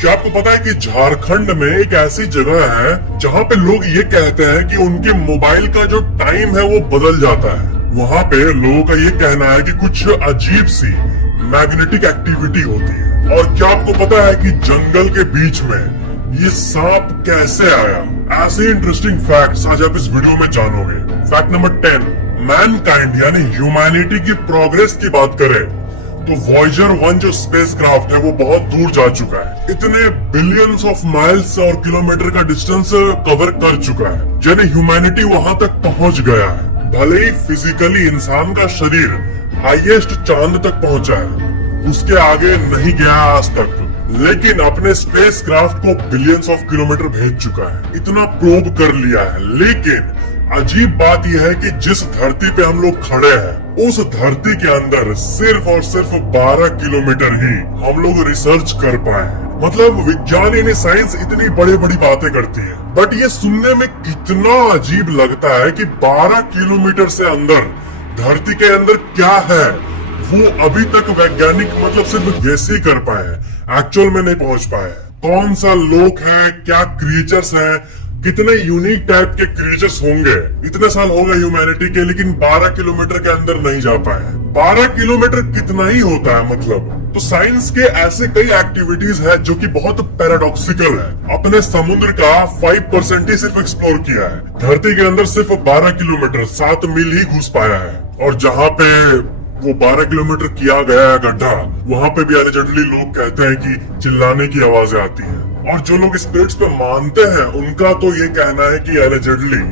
क्या आपको पता है कि झारखंड में एक ऐसी जगह है जहाँ पे लोग ये कहते हैं कि उनके मोबाइल का जो टाइम है वो बदल जाता है। वहाँ पे लोगों का ये कहना है कि कुछ अजीब सी मैग्नेटिक एक्टिविटी होती है। और क्या आपको पता है कि जंगल के बीच में ये सांप कैसे आया? ऐसे इंटरेस्टिंग फैक्ट्स आज आप इस वीडियो में जानोगे। फैक्ट नंबर 10, मैनकाइंड यानी ह्यूमैनिटी की प्रोग्रेस की बात करें तो वॉयेजर 1 जो स्पेसक्राफ्ट है वो बहुत दूर जा चुका है। इतने बिलियंस ऑफ माइल्स और किलोमीटर का डिस्टेंस कवर कर चुका है, यानी ह्यूमैनिटी वहां तक पहुंच गया है। भले ही फिजिकली इंसान का शरीर हाईएस्ट चांद तक पहुंचा है, उसके आगे नहीं गया आज तक, लेकिन अपने स्पेसक्राफ्ट को बिलियंस ऑफ किलोमीटर भेज चुका है, इतना प्रोब कर लिया है। लेकिन अजीब बात यह है कि जिस धरती पे हम लोग खड़े हैं, उस धरती के अंदर सिर्फ और सिर्फ 12 किलोमीटर ही हम लोग रिसर्च कर पाए हैं। मतलब विज्ञान यानी साइंस इतनी बड़ी बड़ी बातें करती है, बट ये सुनने में कितना अजीब लगता है कि 12 किलोमीटर से अंदर धरती के अंदर क्या है वो अभी तक वैज्ञानिक मतलब सिर्फ गेस ही कर पाए हैं, एक्चुअल में नहीं पहुंच पाए। कौन सा लोक है, क्या क्रिएचर्स है, कितने यूनिक टाइप के क्रिएचर्स होंगे। इतने साल हो गए ह्यूमैनिटी के, लेकिन 12 किलोमीटर के अंदर नहीं जा पाए। 12 किलोमीटर कितना ही होता है मतलब। तो साइंस के ऐसे कई एक्टिविटीज है जो कि बहुत पैराडॉक्सिकल है। अपने समुद्र का 5% ही सिर्फ एक्सप्लोर किया है। धरती के अंदर सिर्फ 12 किलोमीटर 7 मील ही घुस पाया है। और जहाँ पे वो 12 किलोमीटर किया गया है गड्ढा, वहाँ पे भी एलिजेंडली लोग कहते हैं कि चिल्लाने की आवाजें आती है। और जो लोग स्पिरिट्स पे मानते हैं उनका तो ये कहना है कि एलिजेंडली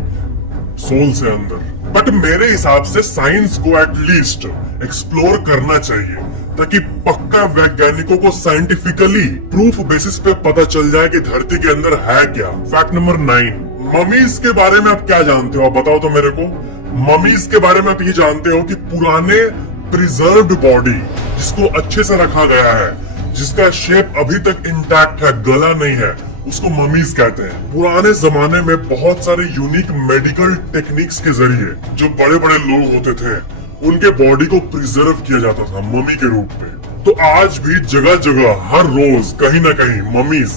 सोल से अंदर। बट मेरे हिसाब से साइंस को एटलीस्ट एक्सप्लोर करना चाहिए ताकि पक्का वैज्ञानिकों को साइंटिफिकली प्रूफ बेसिस पे पता चल जाए कि धरती के अंदर है क्या। फैक्ट नंबर 9, ममीज के बारे में आप क्या जानते हो? आप बताओ तो मेरे को। ममीज के बारे में आप ये जानते हो कि पुराने प्रिजर्व्ड बॉडी जिसको अच्छे से रखा गया है, जिसका शेप अभी तक इंटैक्ट है, गला नहीं है, उसको ममीज कहते हैं। पुराने जमाने में बहुत सारे यूनिक मेडिकल टेक्निक्स के जरिए जो बड़े बड़े लोग होते थे उनके बॉडी को प्रिजर्व किया जाता था ममी के रूप में। तो आज भी जगह जगह हर रोज कहीं ना कहीं ममीज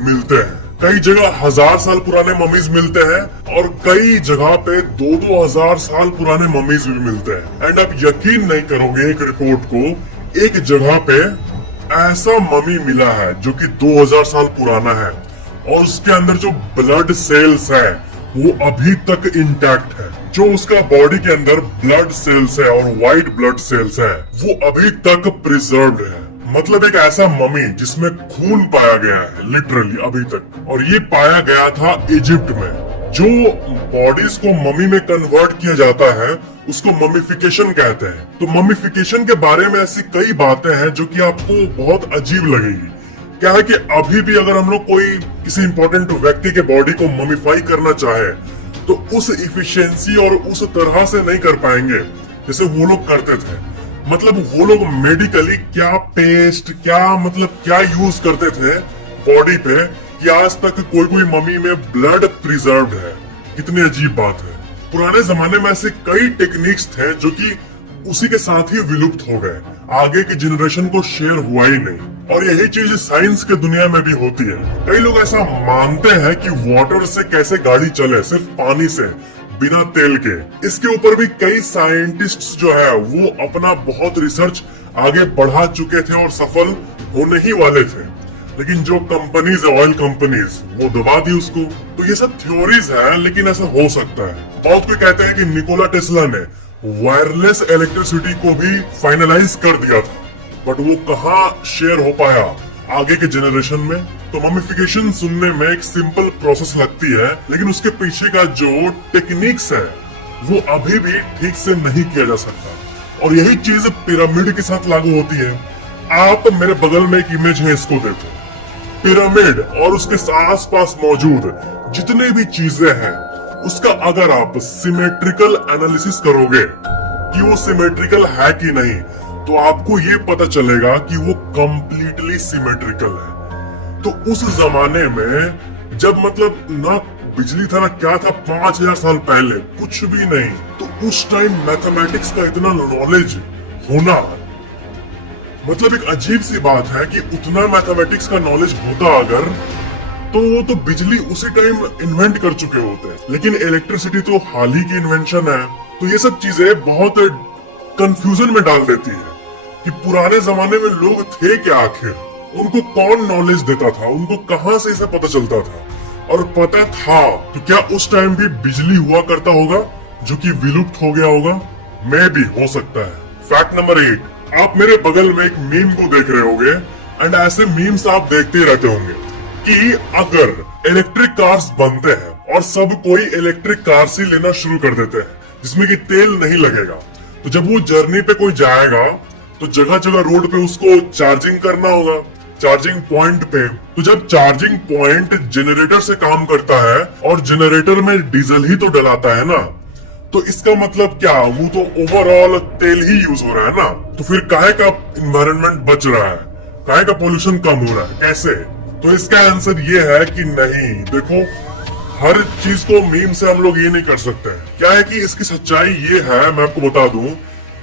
मिलते हैं। कई जगह 1000 साल पुराने ममीज मिलते हैं और कई जगह पे 2-2 हजार साल पुराने ममीज भी मिलते हैं। एंड आप यकीन नहीं करोगे, एक रिपोर्ट को एक जगह पे ऐसा ममी मिला है जो कि 2000 साल पुराना है और उसके अंदर जो ब्लड सेल्स है वो अभी तक इंटैक्ट है। जो उसका बॉडी के अंदर ब्लड सेल्स है और व्हाइट ब्लड सेल्स है वो अभी तक प्रिजर्व्ड है। मतलब एक ऐसा ममी जिसमें खून पाया गया है लिटरली अभी तक। और ये पाया गया था इजिप्ट में। जो बॉडीज को ममी में कन्वर्ट किया जाता है उसको ममीफिकेशन कहते हैं। तो ममीफिकेशन के बारे में ऐसी कई बातें हैं जो कि आपको बहुत अजीब लगेगी। क्या है कि अभी भी अगर हम लोग कोई किसी इंपॉर्टेंट व्यक्ति के बॉडी को ममीफाई करना चाहे तो उस इफिशियंसी और उस तरह से नहीं कर पाएंगे जैसे वो लोग करते थे। मतलब वो लोग मेडिकली क्या पेस्ट क्या यूज करते थे बॉडी पे कि आज तक कोई ममी में ब्लड प्रिजर्व्ड है। कितनी अजीब बात है। पुराने जमाने में ऐसे कई टेक्निक्स थे जो कि उसी के साथ ही विलुप्त हो गए, आगे की जनरेशन को शेयर हुआ ही नहीं। और यही चीज साइंस के दुनिया में भी होती है। कई लोग ऐसा मानते हैं कि वाटर से कैसे गाड़ी चले, सिर्फ पानी से, बिना तेल के। इसके ऊपर भी कई साइंटिस्ट्स जो है वो अपना बहुत रिसर्च आगे बढ़ा चुके थे और सफल होने ही वाले थे। लेकिन जो कंपनीज है, ऑयल कंपनीज, वो दबा दी उसको। तो ये सब थ्योरीज है, लेकिन ऐसा हो सकता है। बहुत कोई कहते हैं कि निकोला टेस्ला ने वायरलेस इलेक्ट्रिसिटी को भी फाइनलाइज कर दिया था, बट वो कहाँ शेयर हो पाया आगे के जनरेशन में। तो ममिफिकेशन सुनने में एक सिंपल प्रोसेस लगती है, लेकिन उसके पीछे का जो टेक्निक्स है वो अभी भी ठीक से नहीं किया जा सकता। और यही चीज पिरामिड के साथ लागू होती है। आप मेरे बगल में एक इमेज है, इसको देखो। पिरामिड और उसके आसपास मौजूद जितने भी चीजें हैं उसका अगर आप सिमेट्रिकल एनालिसिस करोगे कि वो सिमेट्रिकल है कि नहीं, तो आपको ये पता चलेगा कि वो कंप्लीटली सिमेट्रिकल है। तो उस जमाने में जब मतलब ना बिजली था ना क्या था, 5000 साल पहले कुछ भी नहीं, तो उस टाइम मैथमेटिक्स का इतना नॉलेज होना मतलब एक अजीब सी बात है कि उतना मैथमेटिक्स का नॉलेज होता अगर, तो वो तो बिजली उसी टाइम इन्वेंट कर चुके होते हैं। लेकिन इलेक्ट्रिसिटी तो हाल ही की इन्वेंशन है, तो ये सब चीजें बहुत कंफ्यूजन में डाल देती है कि पुराने जमाने में लोग थे क्या आखिर, उनको कौन नॉलेज देता था, उनको कहां से इसे पता चलता था, और पता था तो क्या उस टाइम भी बिजली हुआ करता होगा जो कि विलुप्त हो गया होगा? मे भी हो सकता है। फैक्ट नंबर 8, आप मेरे बगल में एक मीम को देख रहे होंगे, एंड ऐसे मीम्स आप देखते रहते होंगे कि अगर इलेक्ट्रिक कार्स बनते हैं और सब कोई इलेक्ट्रिक कार्स ही लेना शुरू कर देते हैं जिसमें कि तेल नहीं लगेगा, तो जब वो जर्नी पे कोई जाएगा तो जगह जगह रोड पे उसको चार्जिंग करना होगा, चार्जिंग पॉइंट पे। तो जब चार्जिंग पॉइंट जनरेटर से काम करता है और जनरेटर में डीजल ही तो डलाता है ना, तो इसका मतलब क्या, वो तो ओवरऑल तेल ही यूज हो रहा है ना। तो फिर काहे का इन्वायरमेंट बच रहा है, काहे का पोल्यूशन कम हो रहा है, कैसे? तो इसका आंसर ये है कि नहीं, देखो हर चीज को मीम से हम लोग ये नहीं कर सकते हैं। क्या है कि इसकी सच्चाई ये है, मैं आपको बता दूं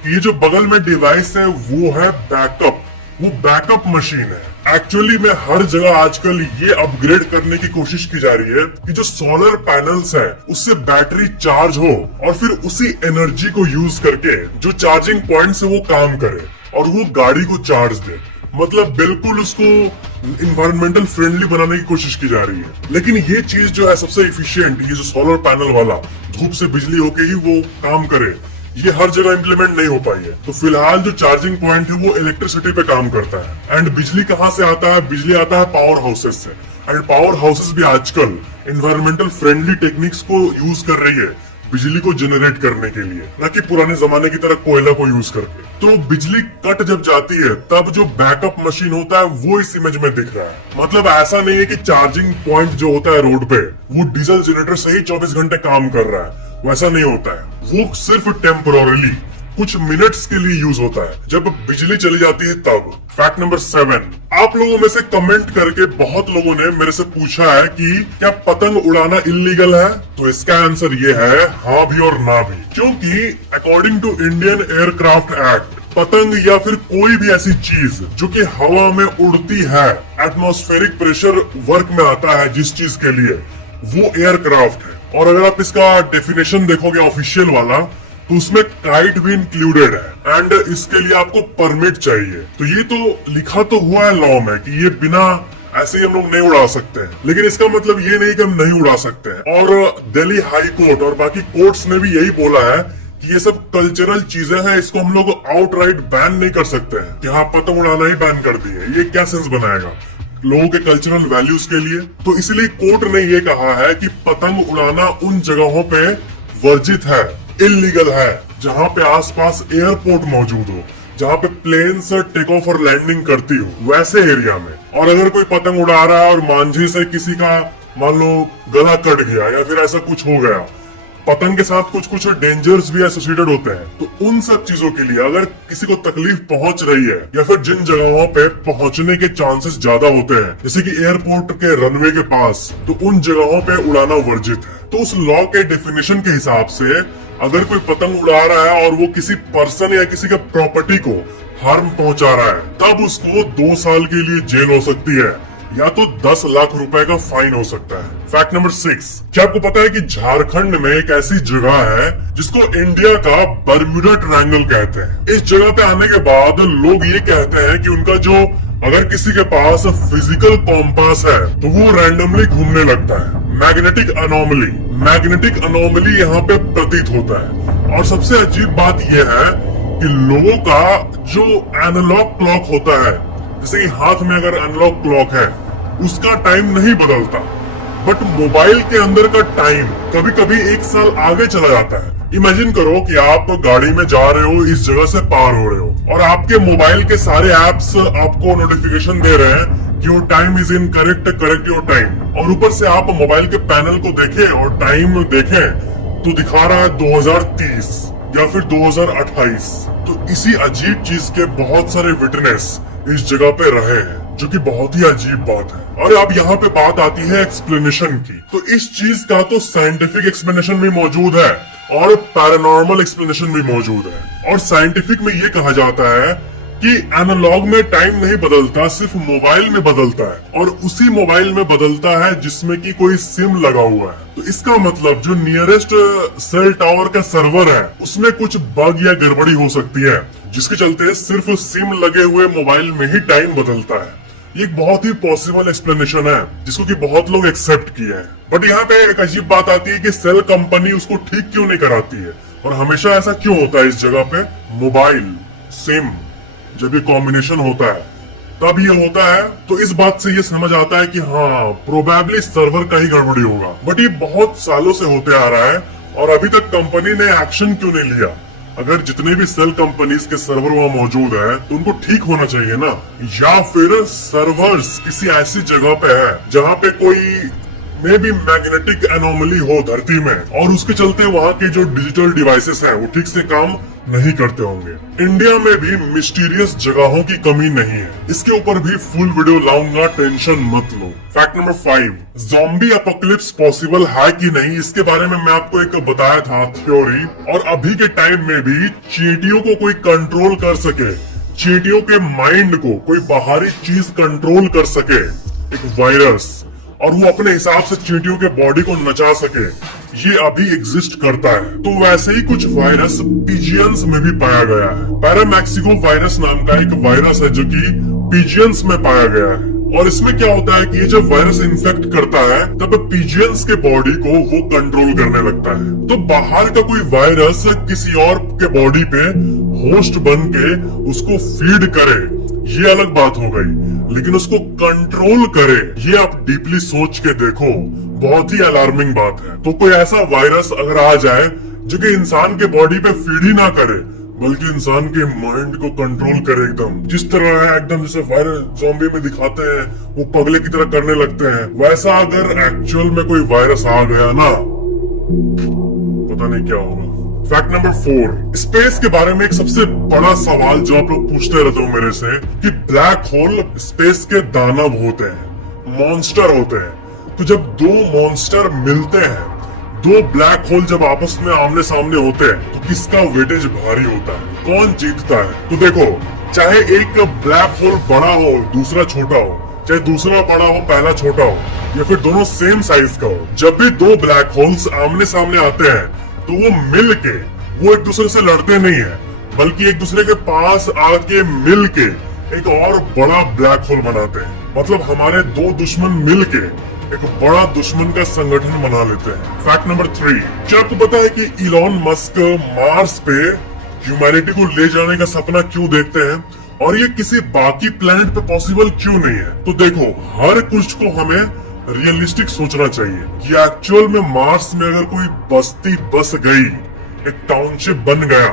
कि ये जो बगल में डिवाइस है वो है बैकअप, वो बैकअप मशीन है। एक्चुअली में हर जगह आजकल ये अपग्रेड करने की कोशिश की जा रही है कि जो सोलर पैनल्स है उससे बैटरी चार्ज हो और फिर उसी एनर्जी को यूज करके जो चार्जिंग पॉइंट से वो काम करे और वो गाड़ी को चार्ज दे। मतलब बिल्कुल उसको इन्वायरमेंटल फ्रेंडली बनाने की कोशिश की जा रही है। लेकिन ये चीज जो है सबसे इफिशियंट, ये जो सोलर पैनल वाला धूप से बिजली होके ही वो काम करे, ये हर जगह इम्प्लीमेंट नहीं हो पाई है। तो फिलहाल जो चार्जिंग पॉइंट है वो इलेक्ट्रिसिटी पे काम करता है। एंड बिजली कहाँ से आता है? बिजली आता है पावर हाउसेस से। एंड पावर हाउसेस भी आजकल इन्वायरमेंटल फ्रेंडली टेक्निक्स को यूज कर रही है बिजली को जनरेट करने के लिए, न कि पुराने जमाने की तरह कोयला को यूज करके। तो बिजली कट जब जाती है तब जो बैकअप मशीन होता है वो इस इमेज में दिख रहा है। मतलब ऐसा नहीं है कि चार्जिंग पॉइंट जो होता है रोड पे वो डीजल जनरेटर से ही 24 घंटे काम कर रहा है, वैसा नहीं होता है। वो सिर्फ टेम्पोरली कुछ मिनट्स के लिए यूज होता है, जब बिजली चली जाती है तब। फैक्ट नंबर 7, आप लोगों में से कमेंट करके बहुत लोगों ने मेरे से पूछा है कि क्या पतंग उड़ाना इलीगल है? तो इसका आंसर ये है हाँ भी और ना भी, क्योंकि according to Indian aircraft act पतंग या फिर कोई भी ऐसी चीज जो कि हवा में उड़ती है, एटमॉस्फेरिक प्रेशर वर्क में आता है जिस चीज के लिए, वो एयरक्राफ्ट है। और अगर आप इसका डेफिनेशन देखोगे ऑफिशियल वाला, तो उसमें काइट भी इंक्लूडेड है एंड इसके लिए आपको परमिट चाहिए। तो ये तो लिखा तो हुआ है लॉ में कि ये बिना ऐसे ही हम लोग नहीं उड़ा सकते हैं, लेकिन इसका मतलब ये नहीं कि हम नहीं उड़ा सकते हैं। और दिल्ली हाई कोर्ट और बाकी कोर्ट्स ने भी यही बोला है कि ये सब कल्चरल चीजें हैं, इसको हम लोग आउटराइट बैन नहीं कर सकते हैं कि हाँ पतंग उड़ाना ही बैन कर दिए। ये क्या सेंस बनाएगा लोगों के कल्चरल वैल्यूज के लिए? तो इसलिए कोर्ट ने ये कहा है कि पतंग उड़ाना उन जगहों पे वर्जित है, इलीगल है, जहाँ पे आसपास एयरपोर्ट मौजूद हो, जहाँ पे प्लेन्स टेक ऑफ और लैंडिंग करती हो, वैसे एरिया में। और अगर कोई पतंग उड़ा रहा है और मांझे से किसी का मान लो गला कट गया या फिर ऐसा कुछ हो गया, पतंग के साथ कुछ कुछ डेंजर्स भी एसोसिएटेड होते हैं, तो उन सब चीजों के लिए अगर किसी को तकलीफ पहुंच रही है या फिर जिन जगहों पे पहुंचने के चांसेस ज्यादा होते हैं, जैसे कि एयरपोर्ट के रनवे के पास, तो उन जगहों पे उड़ाना वर्जित है। तो उस लॉ के डेफिनेशन के हिसाब से अगर कोई पतंग उड़ा रहा है और वो किसी पर्सन या किसी के प्रॉपर्टी को हार्म पहुंचा रहा है, तब उसको 2 साल के लिए जेल हो सकती है या तो 10 लाख रुपए का फाइन हो सकता है। फैक्ट नंबर 6, क्या आपको पता है कि झारखंड में एक ऐसी जगह है जिसको इंडिया का बर्म्यूडा ट्रायंगल कहते हैं। इस जगह पे आने के बाद लोग ये कहते हैं कि उनका जो अगर किसी के पास फिजिकल कॉम्पास है तो वो रैंडमली घूमने लगता है। मैग्नेटिक अनोमली यहाँ पे प्रतीत होता है। और सबसे अजीब बात यह है कि लोगों का जो एनालॉग क्लॉक होता है, जैसे कि हाथ में अगर एनालॉग क्लॉक है, उसका टाइम नहीं बदलता, बट मोबाइल के अंदर का टाइम कभी कभी 1 साल आगे चला जाता है। इमेजिन करो कि आप गाड़ी में जा रहे हो, इस जगह से पार हो रहे हो और आपके मोबाइल के सारे एप्स आपको नोटिफिकेशन दे रहे हैं कि your time is in correct your time. और ऊपर से आप मोबाइल के पैनल को देखें और टाइम देखें तो दिखा रहा है 2030 या फिर 2028। तो इसी अजीब चीज के बहुत सारे विटनेस इस जगह पे रहे हैं, जो कि बहुत ही अजीब बात है। और अब यहाँ पे बात आती है एक्सप्लेनेशन की। तो इस चीज का तो साइंटिफिक एक्सप्लेनेशन भी मौजूद है और पैरानॉर्मल एक्सप्लेनेशन भी मौजूद है। और साइंटिफिक में ये कहा जाता है कि एनालॉग में टाइम नहीं बदलता, सिर्फ मोबाइल में बदलता है, और उसी मोबाइल में बदलता है जिसमें कि कोई सिम लगा हुआ है। तो इसका मतलब जो नियरेस्ट सेल टावर का सर्वर है उसमें कुछ बग या गड़बड़ी हो सकती है, जिसके चलते सिर्फ सिम लगे हुए मोबाइल में ही टाइम बदलता है। ये एक बहुत ही पॉसिबल एक्सप्लेनेशन है जिसको कि बहुत लोग एक्सेप्ट किए हैं। बट यहाँ पे एक अजीब बात आती है कि सेल कंपनी उसको ठीक क्यों नहीं कराती है, और हमेशा ऐसा क्यों होता है इस जगह पे। मोबाइल सिम जब ये कॉम्बिनेशन होता है तब ये होता है, तो इस बात से ये समझ आता है कि हाँ प्रोबेबली सर्वर का ही गड़बड़ी होगा। बट ये बहुत सालों से होते आ रहा है और अभी तक कंपनी ने एक्शन क्यों नहीं लिया। अगर जितने भी सेल कंपनीज के सर्वर वहाँ मौजूद है तो उनको ठीक होना चाहिए ना, या फिर सर्वर्स किसी ऐसी जगह पे है जहाँ पे कोई मे बी मैग्नेटिक एनोमली हो धरती में, और उसके चलते वहाँ के जो डिजिटल डिवाइसेस हैं वो ठीक से काम नहीं करते होंगे। इंडिया में भी मिस्टीरियस जगहों की कमी नहीं है, इसके ऊपर भी फुल वीडियो लाऊंगा, टेंशन मत लो। Fact number 5, zombie apocalypse possible है कि नहीं, इसके बारे में मैं आपको एक बताया था थ्योरी। और अभी के टाइम में भी चींटियों को कोई कंट्रोल कर सके, चींटियों के माइंड को कोई बाहरी चीज कंट्रोल कर सके, एक वायरस, और वो अपने हिसाब से चींटियों के बॉडी को नचा सके, ये अभी एग्जिस्ट करता है। तो वैसे ही कुछ वायरस पिजियंस में भी पाया गया है। पैरामैक्सिको वायरस नाम का एक वायरस है जो कि पिजियंस में पाया गया है। और इसमें क्या होता है कि ये जब वायरस इन्फेक्ट करता है तब पिजियंस के बॉडी को वो कंट्रोल करने लगता है। तो बाहर का कोई वायरस किसी और के बॉडी पे होस्ट बन के उसको फीड करे, ये अलग बात हो गई, लेकिन उसको कंट्रोल करे, ये आप डीपली सोच के देखो, बहुत ही अलार्मिंग बात है। तो कोई ऐसा वायरस अगर आ जाए जो कि इंसान के बॉडी पे फीड ही ना करे बल्कि इंसान के माइंड को कंट्रोल करे, एकदम जिस तरह है एकदम जैसे वायरस ज़ॉम्बी में दिखाते हैं वो पगले की तरह करने लगते हैं, वैसा अगर एक्चुअल में कोई वायरस आ गया ना, पता नहीं क्या होगा। फैक्ट नंबर 4, स्पेस के बारे में एक सबसे बड़ा सवाल जो आप लोग पूछते रहते हो मेरे से कि ब्लैक होल स्पेस के दानव होते हैं, मॉन्स्टर होते हैं। तो जब दो मॉन्स्टर मिलते हैं, दो ब्लैक होल जब आपस में आमने सामने होते हैं तो किसका वेटेज भारी होता है, कौन जीतता है। तो देखो, चाहे एक ब्लैक होल बड़ा हो दूसरा छोटा हो, चाहे दूसरा बड़ा हो पहला छोटा हो, या फिर दोनों सेम साइज का हो, जब भी दो ब्लैक होल्स आमने सामने आते हैं तो वो मिल के, वो एक दूसरे से लड़ते नहीं है बल्कि एक दूसरे के पास आके मिल के एक और बड़ा ब्लैक होल बनाते हैं। मतलब हमारे दो दुश्मन मिल के एक बड़ा दुश्मन का संगठन बना लेते हैं। फैक्ट नंबर 3, क्या आपको पता है कि इलॉन मस्क मार्स पे ह्यूमैनिटी को ले जाने का सपना क्यों देखते हैं और ये किसी बाकी प्लेनेट पे पॉसिबल क्यों नहीं है। तो देखो, हर कुछ को हमें रियलिस्टिक सोचना चाहिए कि एक्चुअल में मार्स में अगर कोई बस्ती बस गई, एक टाउनशिप बन गया,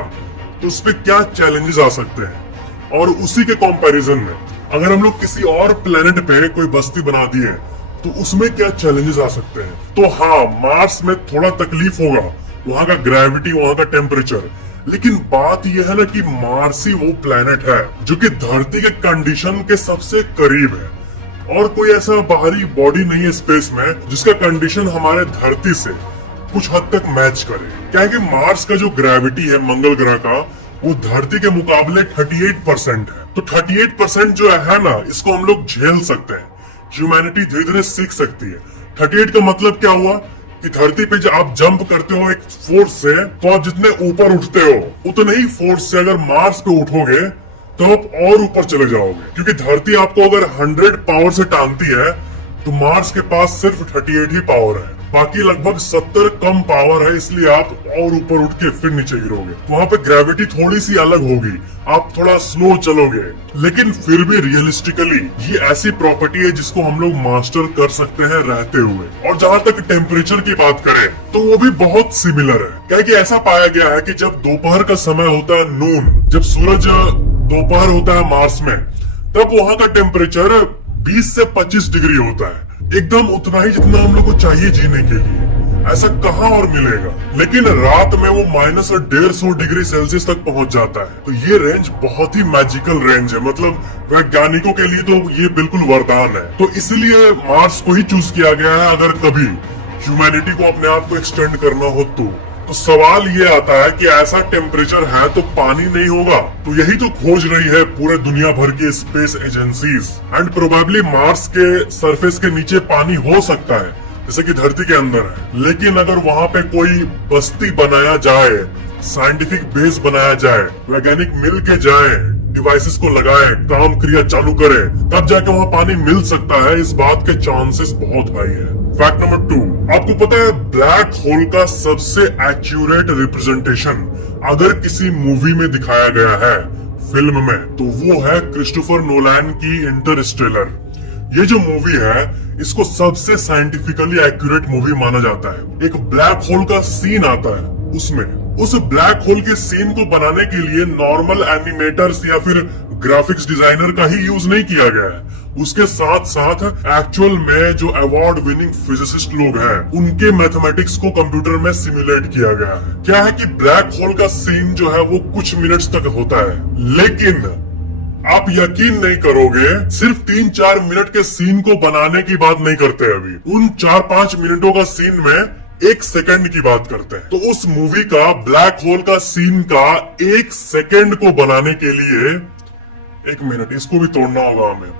तो उस पे क्या चैलेंजेस आ सकते हैं। और उसी के कंपैरिजन में अगर हम लोग किसी और प्लेनेट पे कोई बस्ती बना दिए तो उसमें क्या चैलेंजेस आ सकते हैं। तो हाँ, मार्स में थोड़ा तकलीफ होगा, वहाँ का ग्रेविटी, वहाँ का टेम्परेचर, लेकिन बात यह है ना कि मार्स ही वो प्लेनेट है जो कि धरती के कंडीशन के सबसे करीब है, और कोई ऐसा बाहरी बॉडी नहीं है स्पेस में जिसका कंडीशन हमारे धरती से कुछ हद तक मैच करे। क्या है कि मार्स का जो ग्रेविटी है मंगल ग्रह का, वो धरती के मुकाबले 38% है। तो 38% जो है ना, इसको हम लोग झेल सकते हैं, ह्यूमैनिटी धीरे धीरे सीख सकती है। 38 का मतलब क्या हुआ कि धरती पे जब आप जंप करते हो एक फोर्स से, तो आप जितने ऊपर उठते हो उतने ही फोर्स से अगर मार्स पे उठोगे तो आप और ऊपर चले जाओगे, क्योंकि धरती आपको अगर 100 पावर से टांगती है तो मार्स के पास सिर्फ 38 ही पावर है, बाकी लगभग 70 कम पावर है, इसलिए आप और ऊपर उठ के फिर नीचे गिरोगे। वहाँ पे ग्रेविटी थोड़ी सी अलग होगी, आप थोड़ा स्लो चलोगे, लेकिन फिर भी रियलिस्टिकली ये ऐसी प्रॉपर्टी है जिसको हम लोग मास्टर कर सकते हैं रहते हुए। और जहाँ तक टेम्परेचर की बात करें तो वो भी बहुत सिमिलर है, क्या कि ऐसा पाया गया है कि जब दोपहर का समय होता है, नून, जब सूरज दोपहर होता है मार्स में, तब वहाँ का टेम्परेचर 20 से 25 डिग्री होता है, एकदम उतना ही जितना हम लोग को चाहिए जीने के लिए। ऐसा कहाँ और मिलेगा। लेकिन रात में वो -150 डिग्री सेल्सियस तक पहुंच जाता है। तो ये रेंज बहुत ही मैजिकल रेंज है, मतलब वैज्ञानिकों के लिए तो ये बिल्कुल वरदान है। तो इसलिए मार्स को ही चूज किया गया है अगर कभी ह्यूमैनिटी को अपने आप को एक्सटेंड करना हो तो सवाल ये आता है कि ऐसा टेम्परेचर है तो पानी नहीं होगा, तो यही तो खोज रही है पूरे दुनिया भर की space agencies and probably Mars के सरफेस के नीचे पानी हो सकता है जैसे कि धरती के अंदर है, लेकिन अगर वहाँ पे कोई बस्ती बनाया जाए, साइंटिफिक बेस बनाया जाए, वैज्ञानिक मिल के जाए, डिवाइसेस को लगाए, काम क्रिया चालू करे, तब जाके वहाँ पानी मिल सकता है। इस बात के चांसेस बहुत हाई है। फैक्ट नंबर 2, आपको पता है ब्लैक होल का सबसे एक्यूरेट रिप्रेजेंटेशन अगर किसी मूवी में दिखाया गया है, फिल्म में, तो वो है क्रिस्टोफर नोलैन की इंटरस्टेलर। ये जो मूवी है इसको सबसे साइंटिफिकली एक्यूरेट मूवी माना जाता है। एक ब्लैक होल का सीन आता है, उसमें उस ब्लैक होल के सीन को बनाने के लिए नॉर्मल एनिमेटर्स या फिर ग्राफिक्स डिजाइनर का ही यूज नहीं किया गया है। उसके साथ साथ एक्चुअल में जो अवार्ड विनिंग फिजिसिस्ट लोग हैं उनके मैथमेटिक्स को कंप्यूटर में सिमुलेट किया गया है। क्या है कि ब्लैक होल का सीन जो है वो कुछ मिनट्स तक होता है, लेकिन आप यकीन नहीं करोगे, सिर्फ 3-4 मिनट के सीन को बनाने की बात नहीं करते अभी, उन 4-5 मिनटों का सीन में 1 सेकंड की बात करते हैं। तो उस मूवी का ब्लैक होल का सीन का 1 सेकंड को बनाने के लिए 1 मिनट, इसको भी तोड़ना होगा हमें।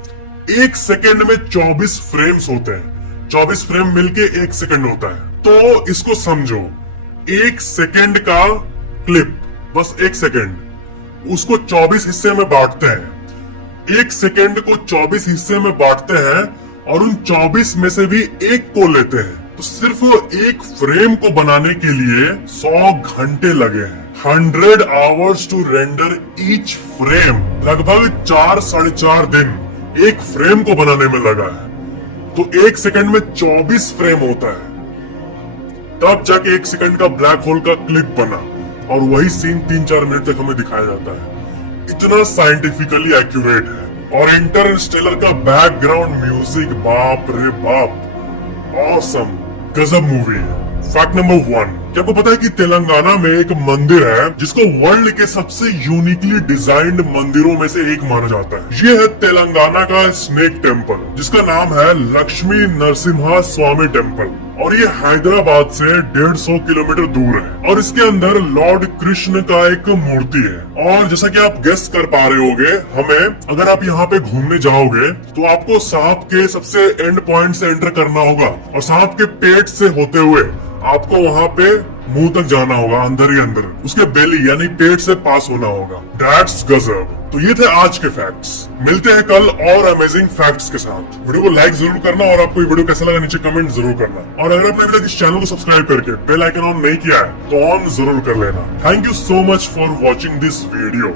1 सेकंड में 24 फ्रेम्स होते हैं, 24 फ्रेम मिलके 1 सेकंड होता है। तो इसको समझो, 1 सेकंड का क्लिप, बस 1 सेकंड, उसको 24 हिस्से में बांटते हैं। 1 सेकंड को 24 हिस्से में बांटते हैं और उन 24 में से भी एक को लेते हैं। तो सिर्फ 1 फ्रेम को बनाने के लिए 100 घंटे लगे हैं। 100 hours to render each frame. लगभग 4-4.5 दिन 1 फ्रेम को बनाने में लगा है। तो 1 सेकंड में 24 फ्रेम होता है, तब जाके 1 सेकंड का ब्लैक होल का क्लिप बना और वही सीन 3-4 मिनट तक हमें दिखाया जाता है। इतना साइंटिफिकली एक्यूरेट है। और इंटरस्टेलर का बैकग्राउंड म्यूजिक, बाप रे बाप, ऑसम, गजब मूवी है। फैक्ट नंबर 1, क्या आपको पता है कि तेलंगाना में एक मंदिर है जिसको वर्ल्ड के सबसे यूनिकली डिजाइंड मंदिरों में से एक माना जाता है। ये है तेलंगाना का स्नेक टेम्पल, जिसका नाम है लक्ष्मी नरसिम्हा स्वामी टेम्पल, और ये हैदराबाद से 150 किलोमीटर दूर है। और इसके अंदर लॉर्ड कृष्ण का एक मूर्ति है। और जैसा कि आप गेस कर पा रहे होगे, हमें अगर आप यहाँ पे घूमने जाओगे तो आपको सांप के सबसे एंड पॉइंट से एंटर करना होगा और सांप के पेट से होते हुए आपको वहाँ पे मुंह तक जाना होगा, अंदर ही अंदर उसके बेली यानी पेट से पास होना होगा। दैट्स गजब। तो ये थे आज के फैक्ट्स। मिलते हैं कल और अमेजिंग फैक्ट्स के साथ। वीडियो को लाइक जरूर करना और आपको ये वीडियो कैसा लगा नीचे कमेंट जरूर करना। और अगर आपने अभी तक इस चैनल को सब्सक्राइब करके बेल आइकन ऑन नहीं किया है तो ऑन जरूर कर लेना। Thank you so much for watching this video.